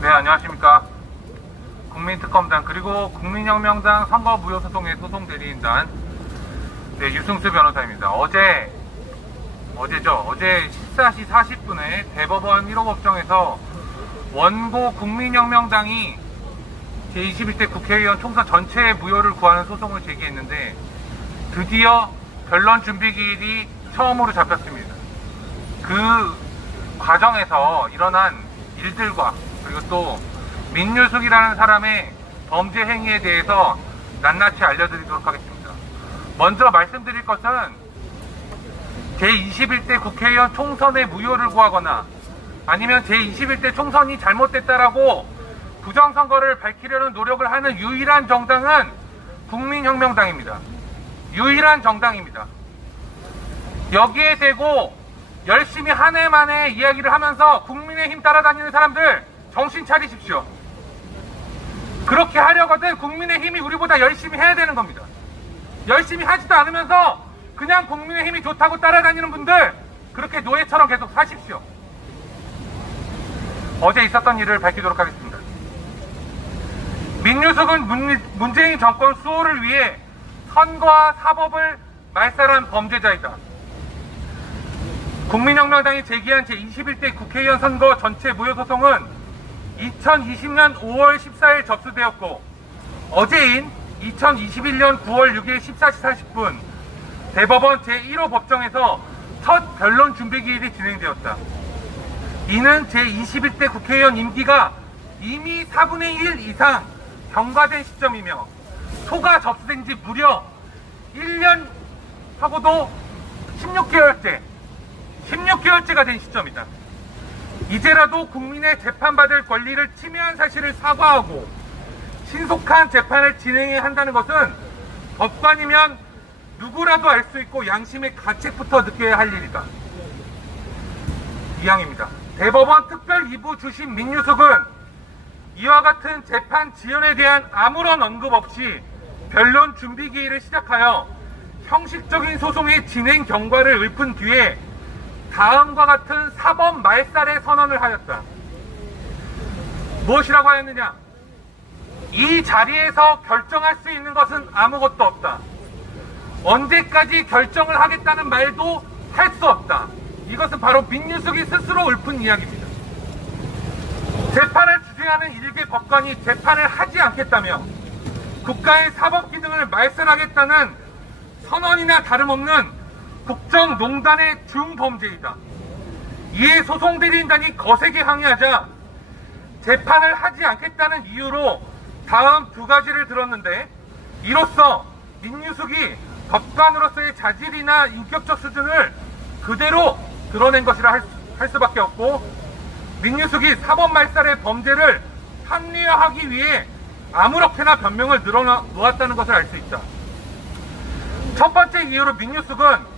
네, 안녕하십니까. 국민특검단 그리고 국민혁명당 선거무효소송의 소송대리인단 유승수 변호사입니다. 어제 14시 40분에 대법원 1호 법정에서 원고 국민혁명당이 제21대 국회의원 총선 전체 무효를 구하는 소송을 제기했는데 드디어 변론 준비기일이 처음으로 잡혔습니다. 그 과정에서 일어난 일들과 그리고 또 민유숙이라는 사람의 범죄 행위에 대해서 낱낱이 알려드리도록 하겠습니다. 먼저 말씀드릴 것은 제21대 국회의원 총선의 무효를 구하거나 아니면 제21대 총선이 잘못됐다라고 부정선거를 밝히려는 노력을 하는 유일한 정당은 국민혁명당입니다. 유일한 정당입니다. 여기에 대고 열심히 한 해 만에 이야기를 하면서 국민의힘 따라다니는 사람들 정신 차리십시오. 그렇게 하려거든 국민의힘이 우리보다 열심히 해야 되는 겁니다. 열심히 하지도 않으면서 그냥 국민의힘이 좋다고 따라다니는 분들 그렇게 노예처럼 계속 사십시오. 어제 있었던 일을 밝히도록 하겠습니다. 민유숙은 문재인 정권 수호를 위해 선거와 사법을 말살한 범죄자이다. 국민혁명당이 제기한 제21대 국회의원 선거 전체 무효소송은 2020년 5월 14일 접수되었고 어제인 2021년 9월 6일 14시 40분 대법원 제1호 법정에서 첫 변론 준비기일이 진행되었다. 이는 제21대 국회의원 임기가 이미 4분의 1 이상 경과된 시점이며 소가 접수된 지 무려 1년 하고도 16개월째가 된 시점이다. 이제라도 국민의 재판받을 권리를 침해한 사실을 사과하고 신속한 재판을 진행해야 한다는 것은 법관이면 누구라도 알 수 있고 양심의 가책부터 느껴야 할 일이다. 이항입니다. 대법원 특별 2부 주심 민유숙은 이와 같은 재판 지연에 대한 아무런 언급 없이 변론 준비기일을 시작하여 형식적인 소송의 진행 경과를 읊은 뒤에 다음과 같은 사법 말살의 선언을 하였다. 무엇이라고 하였느냐? 이 자리에서 결정할 수 있는 것은 아무것도 없다. 언제까지 결정을 하겠다는 말도 할 수 없다. 이것은 바로 민유숙이 스스로 읊은 이야기입니다. 재판을 주재하는 일개 법관이 재판을 하지 않겠다며 국가의 사법 기능을 말살하겠다는 선언이나 다름없는 국정농단의 중범죄이다. 이에 소송대리인단이 거세게 항의하자 재판을 하지 않겠다는 이유로 다음 두 가지를 들었는데 이로써 민유숙이 법관으로서의 자질이나 인격적 수준을 그대로 드러낸 것이라 할 수밖에 없고 민유숙이 사법말살의 범죄를 합리화하기 위해 아무렇게나 변명을 늘어놓았다는 것을 알 수 있다. 첫 번째 이유로 민유숙은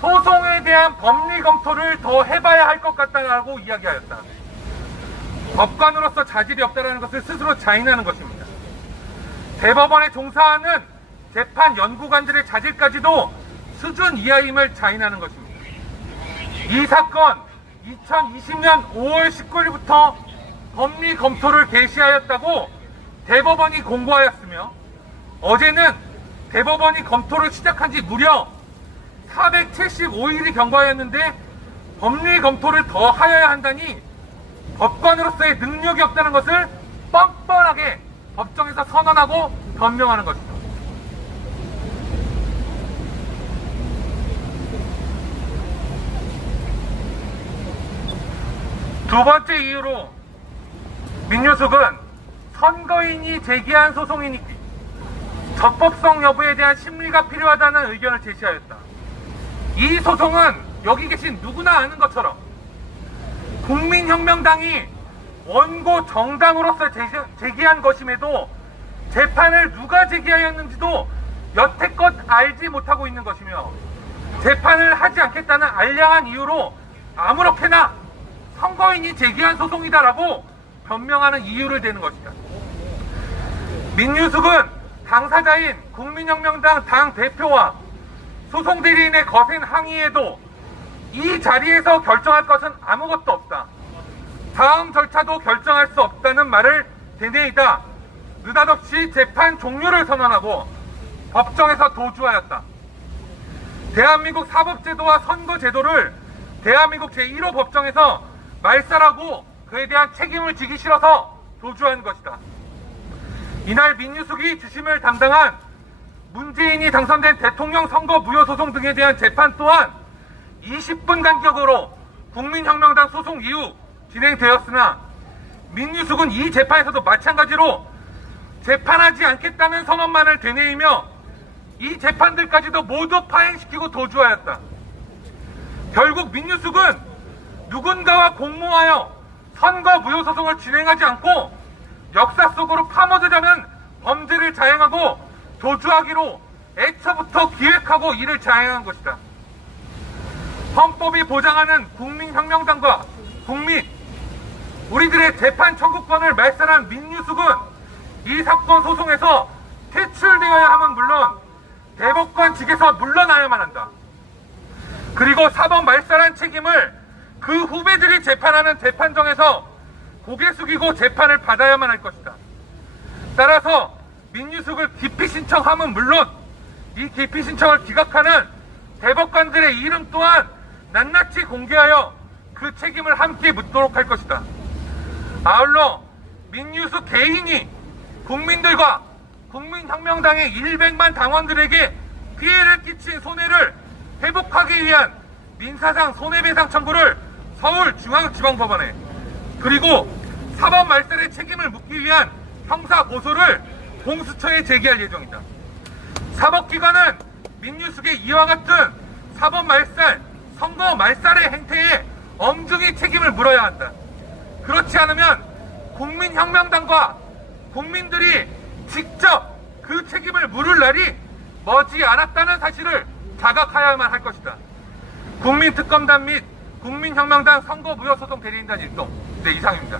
소송에 대한 법리 검토를 더 해봐야 할 것 같다고 이야기하였다. 법관으로서 자질이 없다는 것을 스스로 자인하는 것입니다. 대법원에 종사하는 재판 연구관들의 자질까지도 수준 이하임을 자인하는 것입니다. 이 사건 2020년 5월 19일부터 법리 검토를 개시하였다고 대법원이 공고하였으며 어제는 대법원이 검토를 시작한 지 무려 475일이 경과하였는데 법리 검토를 더 하여야 한다니 법관으로서의 능력이 없다는 것을 뻔뻔하게 법정에서 선언하고 변명하는 것입니다. 두 번째 이유로 민유숙은 선거인이 제기한 소송이니 적법성 여부에 대한 심리가 필요하다는 의견을 제시하였다. 이 소송은 여기 계신 누구나 아는 것처럼 국민혁명당이 원고 정당으로서 제기한 것임에도 재판을 누가 제기하였는지도 여태껏 알지 못하고 있는 것이며 재판을 하지 않겠다는 알량한 이유로 아무렇게나 선거인이 제기한 소송이다라고 변명하는 이유를 대는 것이다. 민유숙은 당사자인 국민혁명당 당 대표와 소송대리인의 거센 항의에도 이 자리에서 결정할 것은 아무것도 없다. 다음 절차도 결정할 수 없다는 말을 되뇌이다 느닷없이 재판 종료를 선언하고 법정에서 도주하였다. 대한민국 사법제도와 선거제도를 대한민국 제1호 법정에서 말살하고 그에 대한 책임을 지기 싫어서 도주한 것이다. 이날 민유숙이 주심을 담당한 문재인이 당선된 대통령 선거 무효소송 등에 대한 재판 또한 20분 간격으로 국민혁명당 소송 이후 진행되었으나 민유숙은 이 재판에서도 마찬가지로 재판하지 않겠다는 선언만을 되뇌이며 이 재판들까지도 모두 파행시키고 도주하였다. 결국 민유숙은 누군가와 공모하여 선거 무효소송을 진행하지 않고 역사 속으로 파묻으려는 범죄를 자행하고 도주하기로 애초부터 기획하고 이를 자행한 것이다. 헌법이 보장하는 국민혁명당과 국민, 우리들의 재판 청구권을 말살한 민유숙은 이 사건 소송에서 퇴출되어야 함은 물론 대법관 직에서 물러나야만 한다. 그리고 사법 말살한 책임을 그 후배들이 재판하는 재판정에서 고개 숙이고 재판을 받아야만 할 것이다. 따라서 민유숙을 기피 신청함은 물론 이 기피 신청을 기각하는 대법관들의 이름 또한 낱낱이 공개하여 그 책임을 함께 묻도록 할 것이다. 아울러 민유숙 개인이 국민들과 국민혁명당의 100만 당원들에게 피해를 끼친 손해를 회복하기 위한 민사상 손해배상 청구를 서울중앙지방법원에, 그리고 사법 말살의 책임을 묻기 위한 형사 고소를 공수처에 제기할 예정이다. 사법기관은 민유숙의 이와 같은 사법 말살, 선거 말살의 행태에 엄중히 책임을 물어야 한다. 그렇지 않으면 국민혁명당과 국민들이 직접 그 책임을 물을 날이 머지 않았다는 사실을 자각하여야만 할 것이다. 국민특검단 및 국민혁명당 선거무효소송 대리인단 일동, 이상입니다.